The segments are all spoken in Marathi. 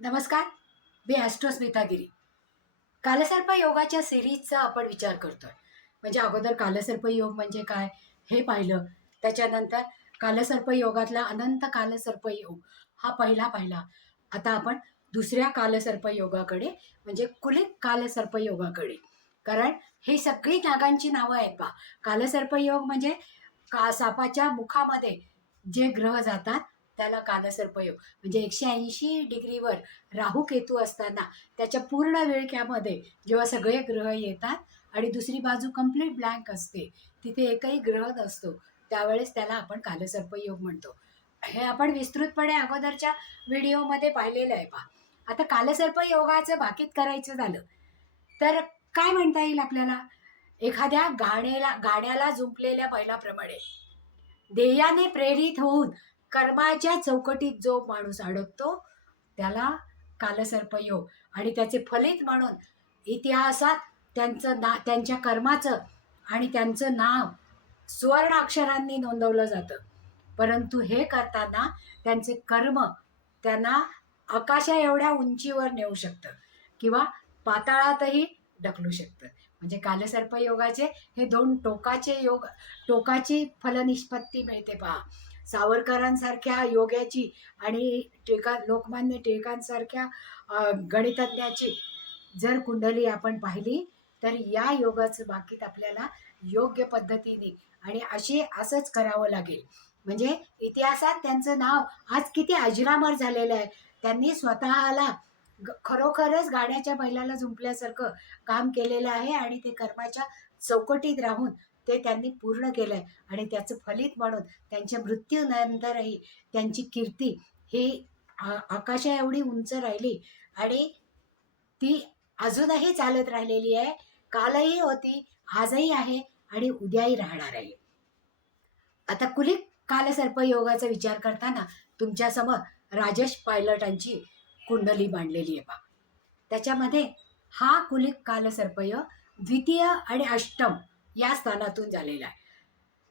नमस्कार मी ॲस्ट्रोस्मिता गिरी. कालसर्प योगाच्या सिरीजचा आपण विचार करतोय. म्हणजे अगोदर कालसर्प योग म्हणजे काय हे पाहिलं त्याच्यानंतर कालसर्प योगातला अनंत कालसर्प योग हा पहिला पाहिला. आता आपण दुसऱ्या कालसर्प योगाकडे म्हणजे कुलित कालसर्प योगाकडे. कारण हे सगळी नागांची नावं आहेत बा. कालसर्प योग म्हणजे का सापाच्या मुखामध्ये जे ग्रह जातात त्याला कालसर्पयोग म्हणजे एकशे ऐंशी डिग्रीवर राहू केतू असताना त्याच्या पूर्ण विळख्यामध्ये जेव्हा सगळे ग्रह येतात आणि दुसरी बाजू कंप्लीट ब्लँक असते तिथे एकही ग्रह नसतो. त्यावेळेस त्याला आपण कालसर्पयोग म्हणतो. हे आपण विस्तृतपणे अगोदरच्या व्हिडिओमध्ये पाहिलेलं आहे पहा. आता कालसर्पयोगाचं बाकीत करायचं झालं तर काय म्हणता येईल आपल्याला? एखाद्या गाण्याला गाण्याला जुंपलेल्या बैलाप्रमाणे ध्येयाने प्रेरित होऊन कर्माच्या चौकटीत जो माणूस अडकतो त्याला कालसर्पयोग आणि त्याचे फलित म्हणून इतिहासात त्यांचं ना त्यांच्या कर्माचं आणि त्यांचं नाव सुवर्ण अक्षरांनी नोंदवलं जातं. परंतु हे करताना त्यांचे कर्म त्यांना आकाशा एवढ्या उंचीवर नेऊ शकतं किंवा पाताळातही ढकलू शकतं. म्हणजे कालसर्प योगाचे हे दोन टोकाचे योग टोकाची फलनिष्पत्ती मिळते पहा. सावरकरांसारख्या योग्याची आणि टिळका लोकमान्य टिळकांसारख्या गणितज्ञाची जर कुंडली आपण पाहिली तर या योगाचं बाकीत आपल्याला योग्य पद्धतीने आणि अशी असंच करावं लागेल. म्हणजे इतिहासात त्यांचं नाव आज किती अजरामर झालेलं आहे. त्यांनी स्वतःला ग- खरोखरच गाण्याच्या बैलाला झुंपल्यासारखं काम केलेलं आहे आणि ते कर्माच्या चौकटीत राहून ते त्यांनी पूर्ण केलं आहे आणि त्याचं फलित म्हणून त्यांच्या मृत्यूनंतरही त्यांची कीर्ती ही आकाशा एवढी उंच राहिली. आणि ती अजूनही चालत राहिलेली आहे. कालही होती आजही आहे आणि उद्याही राहणार आहे. आता कुलिक कालसर्प योगाचा विचार करताना तुमच्यासमोर राजेश पायलटांची कुंडली मांडलेली आहे बा. त्याच्यामध्ये हा कुलिक कालसर्पयोग द्वितीय आणि अष्टम या स्थानातून झालेला आहे.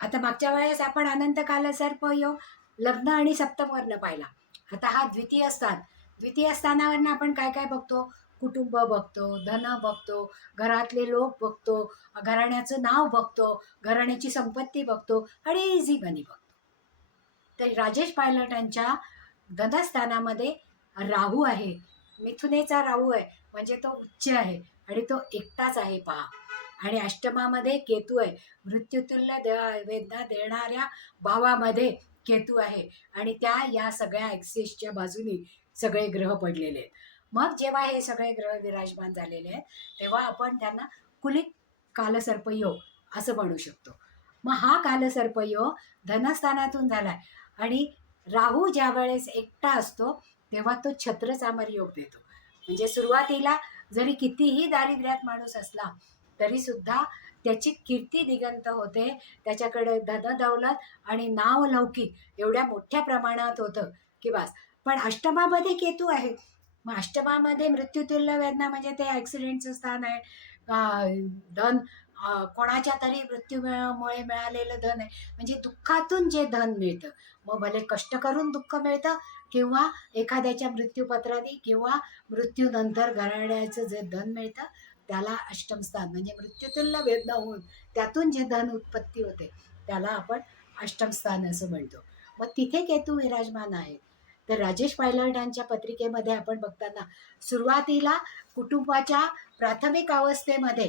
आता मागच्या वेळेस आपण अनंत काल सर्प यो लग्न आणि सप्तमवर्ण पाहिला. आता हा द्वितीय स्थान. द्वितीय स्थानावरनं आपण काय काय बघतो? कुटुंब बघतो धन बघतो घरातले लोक बघतो घराण्याचं नाव बघतो घराण्याची संपत्ती बघतो आणि इझी मनी बघतो. तर राजेश पायलटांच्या धनस्थानामध्ये राहू आहे. मिथुनेचा राहू आहे. म्हणजे तो उच्च आहे. आणि तो एकटाच आहे पहा. आणि अष्टमामध्ये केतू आहे. मृत्यूतुल्य दे वेदना देणाऱ्या भावामध्ये केतू आहे. आणि त्या या सगळ्या ॲक्सिसच्या बाजूनी सगळे ग्रह पडलेले आहेत. मग जेव्हा हे सगळे ग्रह विराजमान झालेले आहेत तेव्हा आपण त्यांना कुलिक कालसर्पयोग असं म्हणू शकतो. मग हा कालसर्पयोग धनस्थानातून झालाय. आणि राहू ज्या वेळेस एकटा असतो तेव्हा तो छत्रचामर योग देतो. म्हणजे सुरुवातीला जरी कितीही दारिद्र्यात माणूस असला तरी सुद्धा त्याची कीर्ती दिगंत होते. त्याच्याकडे धन दौलत आणि नाव लौकिक एवढ्या मोठ्या प्रमाणात होतं की बस. पण अष्टमामध्ये केतू आहे. मग अष्टमामध्ये मृत्यूतुल्य वेदना म्हणजे ते ॲक्सिडेंटचं स्थान आहे. धन कोणाच्या तरी मृत्यूमुळे मिळालेलं धन आहे. म्हणजे दुःखातून जे धन मिळतं. मग भले कष्ट करून दुःख मिळतं किंवा एखाद्याच्या मृत्यूपत्राने किंवा मृत्यूनंतर घराण्याचं जे धन मिळतं त्याला अष्टमस्थान म्हणजे मृत्यूतुल्य वेदना होऊन त्यातून जे धन उत्पत्ती होते त्याला आपण अष्टमस्थान असं म्हणतो. मग तिथे केतू विराजमान आहे. तर राजेश पायलटांच्या पत्रिकेमध्ये आपण बघताना सुरुवातीला कुटुंबाच्या प्राथमिक अवस्थेमध्ये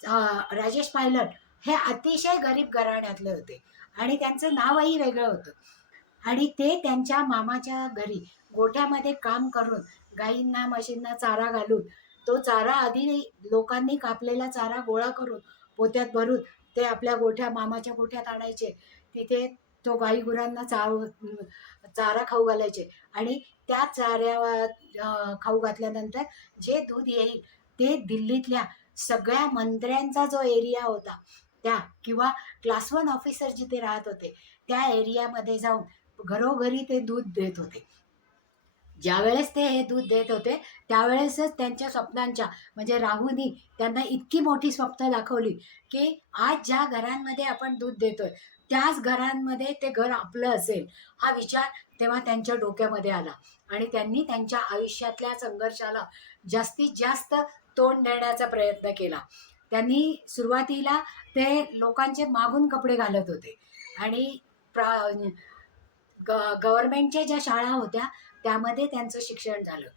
राजेश पायलट हे अतिशय गरीब घराण्यातले होते आणि त्यांचं नावही वेगळं होतं. आणि ते त्यांच्या मामाच्या घरी गोठ्यामध्ये काम करून गाईंना म्हशींना चारा घालून तो चारा आधी लोकांनी कापलेला चारा गोळा करून पोत्यात भरून ते आपल्या गोठ्या मामाच्या गोठ्यात आणायचे. तिथे तो गाई गुरांना चार चारा खाऊ घालायचे. आणि त्या चाऱ्या खाऊ घातल्यानंतर जे दूध येईल ते दिल्लीतल्या सगळ्या मंत्र्यांचा जो एरिया होता त्या किंवा क्लास वन ऑफिसर जिथे राहत होते त्या एरियामध्ये जाऊन घरोघरी ते दूध देत होते. ज्यावेळेस ते हे दूध देत होते त्यावेळेसच त्यांच्या स्वप्नांच्या म्हणजे राहूनी त्यांना इतकी मोठी स्वप्न दाखवली की आज ज्या घरांमध्ये आपण दूध देतोय त्याच घरांमध्ये ते घर आपलं असेल हा विचार तेव्हा त्यांच्या डोक्यामध्ये आला. आणि त्यांनी त्यांच्या आयुष्यातल्या संघर्षाला जास्तीत जास्त तोंड देण्याचा प्रयत्न केला. त्यांनी सुरुवातीला ते लोकांचे मागून कपडे घालत होते. आणि प्रा ग गव्हर्मेंटच्या ज्या शाळा होत्या त्यामध्ये त्यांचं शिक्षण झालं.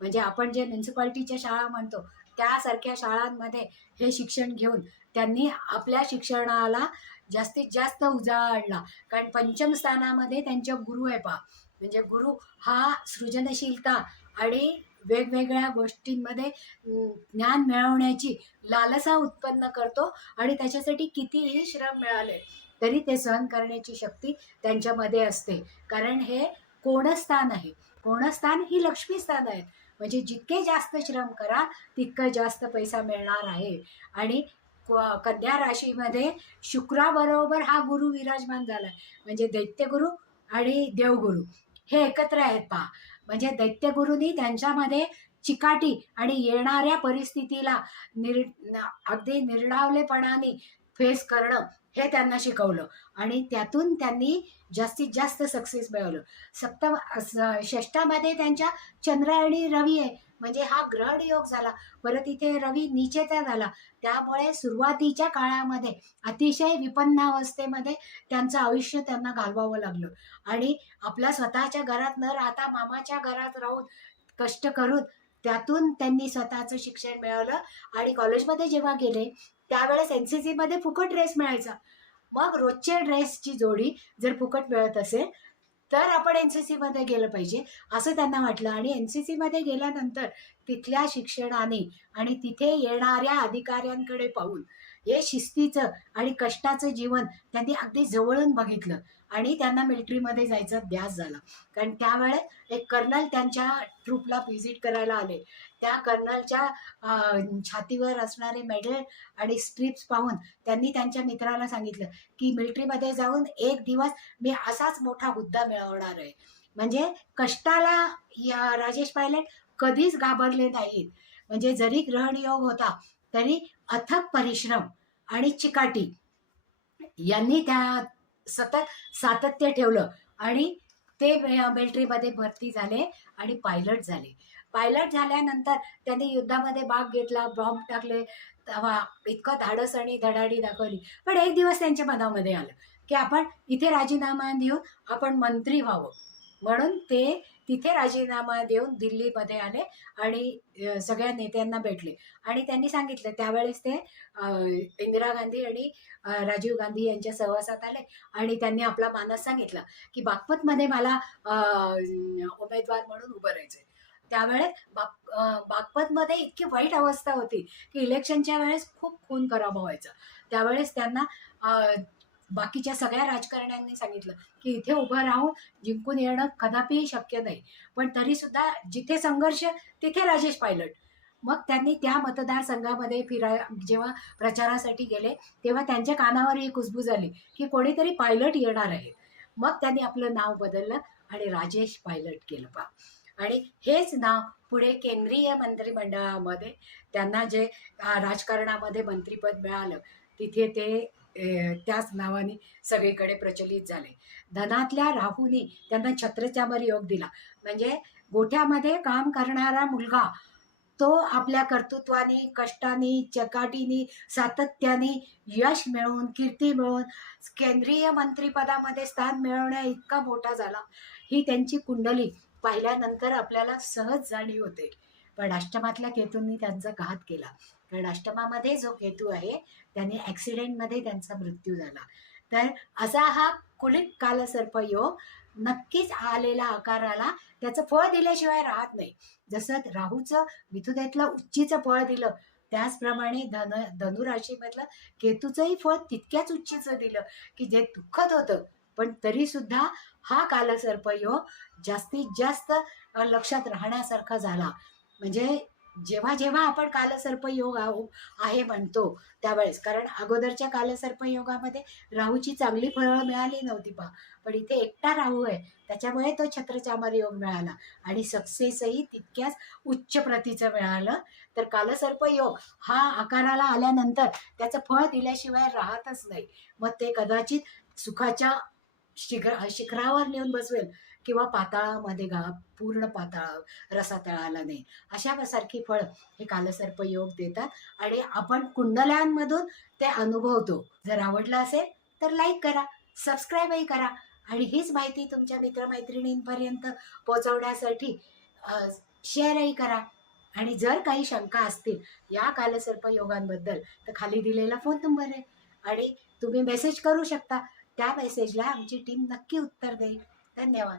म्हणजे आपण जे म्युन्सिपाल्टीच्या शाळा म्हणतो त्यासारख्या शाळांमध्ये हे शिक्षण घेऊन त्यांनी आपल्या शिक्षणाला जास्तीत जास्त उजाळा आणला कारण पंचम स्थानामध्ये त्यांच्या गुरु आहे पा म्हणजे गुरु हा सृजनशीलता आणि वेगवेगळ्या गोष्टींमध्ये ज्ञान मिळवण्याची लालसा उत्पन्न करतो आणि त्याच्यासाठी कितीही श्रम मिळाले तरी ते सहन करण्याची शक्ती त्यांच्यामध्ये असते. कारण हे कोणस्थान आहे? कोणस्थान ही लक्ष्मी स्थान आहेत. म्हणजे जितके जास्त श्रम करा तितकं जास्त पैसा मिळणार आहे. आणि कन्या राशीमध्ये शुक्राबरोबर हा गुरु विराजमान झाला आहे म्हणजे दैत्यगुरु आणि देवगुरु हे एकत्र आहेत पहा. म्हणजे दैत्यगुरूंनी त्यांच्यामध्ये चिकाटी आणि येणाऱ्या परिस्थितीला निर अगदी निर्डावलेपणाने फेस करणं हे त्यांना शिकवलं. आणि त्यातून त्यांनी जास्तीत जास्त सक्सेस मिळवलं. सप्तम स- षष्टामध्ये त्यांच्या चंद्र आणि रवी आहे. म्हणजे हा ग्रहण योग झाला. परत इथे रवी नीचेचा झाला. त्यामुळे सुरुवातीच्या काळामध्ये अतिशय विपन्नावस्थेमध्ये त्यांचं आयुष्य त्यांना घालवावं लागलं. आणि आपल्या स्वतःच्या घरात न राहता मामाच्या घरात राहून कष्ट करून त्यातून त्यांनी स्वतःचं शिक्षण मिळवलं आणि कॉलेजमध्ये जेव्हा गेले त्यावेळेस एन सी सीमध्ये फुकट ड्रेस मिळायचा. मग रोजच्या ड्रेसची जोडी जर फुकट मिळत असेल तर आपण एन सी सीमध्ये गेलं पाहिजे असं त्यांना वाटलं. आणि एन सी सीमध्ये गेल्यानंतर तिथल्या शिक्षणाने आणि तिथे येणाऱ्या अधिकाऱ्यांकडे पाहून हे शिस्तीचं आणि कष्टाचं जीवन त्यांनी अगदी जवळून बघितलं. आणि त्यांना मिलिटरीमध्ये जायचा ध्यास झाला. कारण त्यावेळेस एक कर्नल त्यांच्या ट्रूपला व्हिजिट करायला आले. त्या कर्नलच्या छातीवर असणारे मेडल आणि स्ट्रिप्स पाहून त्यांनी त्यांच्या मित्राला सांगितलं की मिलिटरीमध्ये जाऊन एक दिवस मी असाच मोठा हुद्दा मिळवणार आहे. म्हणजे कष्टाला या राजेश पायलट कधीच घाबरले नाहीत. म्हणजे जरी ग्रहणयोग होता तरी अथक परिश्रम आणि चिकाटी. यांनी त्या सतत सातत्य ठेवलं आणि ते मिलिटरीमध्ये भरती झाले आणि पायलट झाले. पायलट झाल्यानंतर त्यांनी युद्धामध्ये भाग घेतला बॉम्ब टाकले तेव्हा इतकं धाडस आणि धडाडी दाखवली. पण एक दिवस त्यांच्या मनामध्ये आलं की आपण इथे राजीनामा देऊन आपण मंत्री व्हावं. म्हणून ते तिथे राजीनामा देऊन दिल्लीमध्ये आले आणि सगळ्या नेत्यांना भेटले. आणि त्यांनी सांगितलं त्यावेळेस ते इंदिरा गांधी आणि राजीव गांधी यांच्या सहवासात आले आणि त्यांनी आपला मानस सांगितला की बागपतमध्ये मला उमेदवार म्हणून उभं राहायचंय. त्यावेळेस बाग बागपतमध्ये इतकी वाईट अवस्था होती की इलेक्शनच्या वेळेस खूप खून खराब व्हायचा. त्यावेळेस त्यांना बाकीच्या सगळ्या राजकारण्यांनी सांगितलं की इथे उभं राहून जिंकून येणं कदापिही शक्य नाही. पण तरी सुद्धा जिथे संघर्ष तिथे राजेश पायलट. मग त्यांनी त्या मतदारसंघामध्ये फिराय जेव्हा प्रचारासाठी गेले तेव्हा त्यांच्या कानावर ही कुजबूज आली की कोणीतरी पायलट येणार आहे. मग त्यांनी आपलं नाव बदललं आणि राजेश पायलट केलं पा. आणि हेच नाव पुढे केंद्रीय मंत्रिमंडळामध्ये त्यांना जे राजकारणामध्ये मंत्रिपद मिळालं तिथे ते त्याच नावाने सगळीकडे प्रचलित झाले. धनातल्या राहूनी त्यांना छत्रच्यावर योग दिला. म्हणजे गोठ्यामध्ये काम करणारा मुलगा तो आपल्या कर्तृत्वाने कष्टाने चकाटीने सातत्याने यश मिळवून कीर्ती मिळवून केंद्रीय मंत्रिपदामध्ये स्थान मिळवण्या इतका मोठा झाला. ही त्यांची कुंडली पाहिल्यानंतर आपल्याला सहज जाणीव होते. पण अष्टमातल्या केतूंनी त्यांचा घात केला. कारण अष्टमामध्ये जो केतू आहे त्याने ॲक्सिडेंटमध्ये त्यांचा मृत्यू झाला. तर असा हा कुलिक कालसर्प योग नक्कीच आलेला आकाराला त्याचं फळ दिल्याशिवाय राहत नाही. जसं राहूचं मिथुनेतलं उच्चीचं फळ दिलं त्याचप्रमाणे धन धनुराशीमधलं केतूचंही फळ तितक्याच उच्चीचं दिलं की जे दुःखद होतं. पण तरी सुद्धा हा कालसर्प योग जास्तीत जास्त लक्षात राहण्यासारखा झाला. म्हणजे जेव्हा जेव्हा आपण कालसर्प योग आहो- आहे म्हणतो त्यावेळेस कारण अगोदरच्या कालसर्प योगामध्ये राहूची चांगली फळं मिळाली नव्हती पहा. पण इथे एकटा राहू आहे त्याच्यामुळे तो छत्रचामर योग मिळाला. आणि सक्सेसही तितक्याच उच्च प्रतीचं मिळालं. तर कालसर्प योग हा आकाराला आल्यानंतर त्याचं फळ दिल्याशिवाय राहतच नाही. मग ते कदाचित सुखाच्या शिखर शिखरावर नेऊन बसवेल. किंवा पाताळामध्ये गा पूर्ण पाताळ रसातळाला नाही. अशा सारखी फळ हे कालसर्प योग देतात आणि आपण कुंडल्यांमधून ते अनुभवतो. जर आवडलं असेल तर लाईक करा सबस्क्राईबही करा आणि हीच माहिती तुमच्या मित्रमैत्रिणींपर्यंत पोहोचवण्यासाठी शेअरही करा. आणि जर काही शंका असतील या कालसर्प योगांबद्दल तर खाली दिलेला फोन नंबर आहे आणि तुम्ही मेसेज करू शकता. त्या मेसेजला आमची टीम नक्की उत्तर देईल. धन्यवाद.